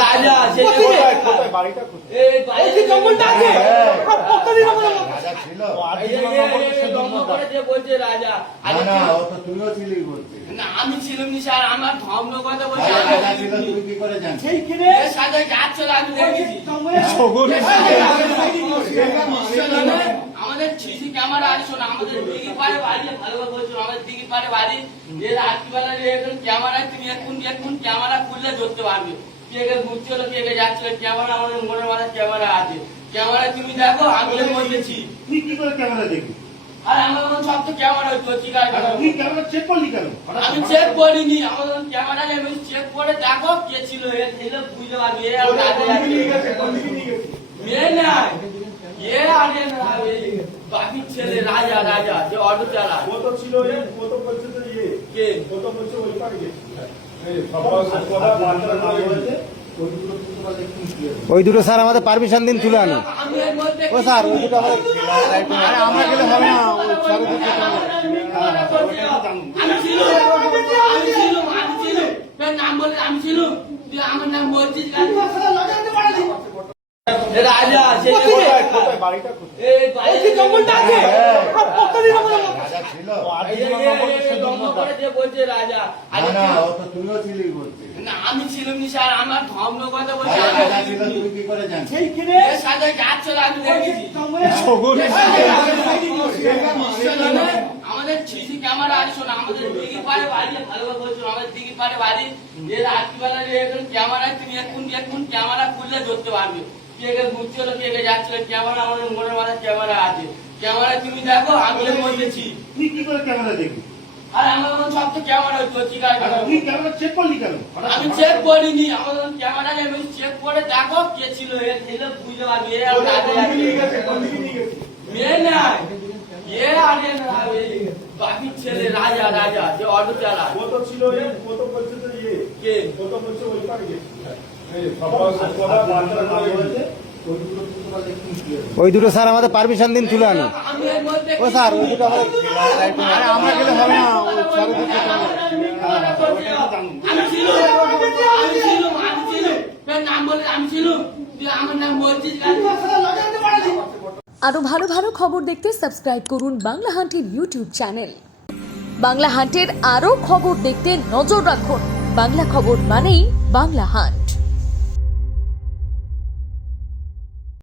রাজা সে কোথায় কোথায় বাড়িটা কোথায়? এই বাইরে জঙ্গলটা আছে কতদিন হবে রাজা ছিল দম্ভ করে যে বলছে রাজা না না ও তো তুইও ছিলি বলছিস না আমি ছিলাম নি স্যার আমার ধর্ম কথা বলছে রাজা ছিল তুই কি করে জানিস? সেইখানে সাথে যাচ্ছিল আমি দেখেছি আমাদের সিসি ক্যামেরা আছে না আমাদের দিঘি পাড়ে বাড়ি ভালোভাবে বলছো আমাদের দিঘি পাড়ে বাড়ি যে রাত্রিবেলা এখন ক্যামেরা তুমি এখন ক্যামেরা খুললে ধরতে পারবে কে কে ঘুরছিল কে কে যাচ্ছিল ক্যামেরা আমাদের মোড়ের মাথায় ক্যামেরা আছে ক্যামেরা তুমি দেখো আমি বলতেছি তুই কি করে ক্যামেরা দেখবি? আর আমার সব তো ক্যামেরা হচ্ছে কি কাজ তুই ক্যামেরা চেক করলি কেন? আমি চেক করিনি আমাদের ক্যামেরা আমি চেক করে দেখো কে ছিল এ ছিল বুঝতে পারবি এ আর রাজা মেয়ে নাই এ আরে বাকি ছেলে রাজা রাজা যে অটো চালায় কত ছিল রে কত বলছে তো ইয়ে কে কত বলছে ওই পারে গেছে এই সবার কথা বাচ্চারা না বলেছে ওই দুটো স্যার আমাদের পারমিশন দিন তুলে আনো। আমি এর মধ্যে ও স্যার ওই দুটো আমাদের আরে আমরা গেলে হবে না ওই স্যারের দিকে আমি ছিল তোর নাম বলে আমি ছিল তুই আমার নাম বলছিস রাজা সে কোথায় কোথায় বাড়িটা কোথায়? এই বাইরে জঙ্গলটা আছে কতদিন হবে রাজা ছিল দম্ভ করে যে বলছে রাজা না না ও তো তুইও ছিলি বলছিস না আমি ছিলাম নি স্যার আমার ধর্ম কথা বলছে রাজা ছিল তুই কি করে জানিস? সেইখানে সাথে যাচ্ছিল আমি দেখেছি আমাদের সিসি ক্যামেরা আছে না আমাদের দিঘি পাড়ে বাড়ি ভালোভাবে বলছো আমাদের দিঘি পাড়ে বাড়ি যে রাত্রিবেলা এখন ক্যামেরা তুমি এখন ক্যামেরা খুললে ধরতে পারবে কে কে ঘুরছিল কে কে যাচ্ছিল ক্যামেরা আমাদের মোড়ের মাথায় ক্যামেরা আছে ক্যামেরা তুমি দেখো আমি বলতেছি তুই কি করে ক্যামেরা দেখবি? আর আমার সব তো ক্যামেরা হচ্ছে কি কাজ তুই ক্যামেরা চেক করলি কেন? আমি চেক করিনি আমাদের ক্যামেরা আমি চেক করে দেখো কে ছিল এ ছিল বুঝতে পারবি এ আর রাজা মেয়ে নাই এ আরে বাকি ছেলে রাজা রাজা যে অটো চালায় কত ছিল রে কত বলছে তো ইয়ে কে কত বলছে ওই পারে গেছে এই সবার কথা বাচ্চারা না বলেছে ওই দুটো স্যার আমাদের পারমিশন দিন তুলে আনো। আমি এর মধ্যে ও স্যার ওই দুটো আমাদের আরে আমরা গেলে হবে না ওই স্যারের দিকে আমি ছিল তোর নাম বলে আমি ছিল তুই আমার নাম বলছিস আরো ভালো ভালো খবর দেখতে সাবস্ক্রাইব করুন বাংলা হান্টের ইউটিউব চ্যানেল। বাংলা হান্টের আরো খবর দেখতে নজর রাখুন। বাংলা খবর মানেই বাংলা হান্ট।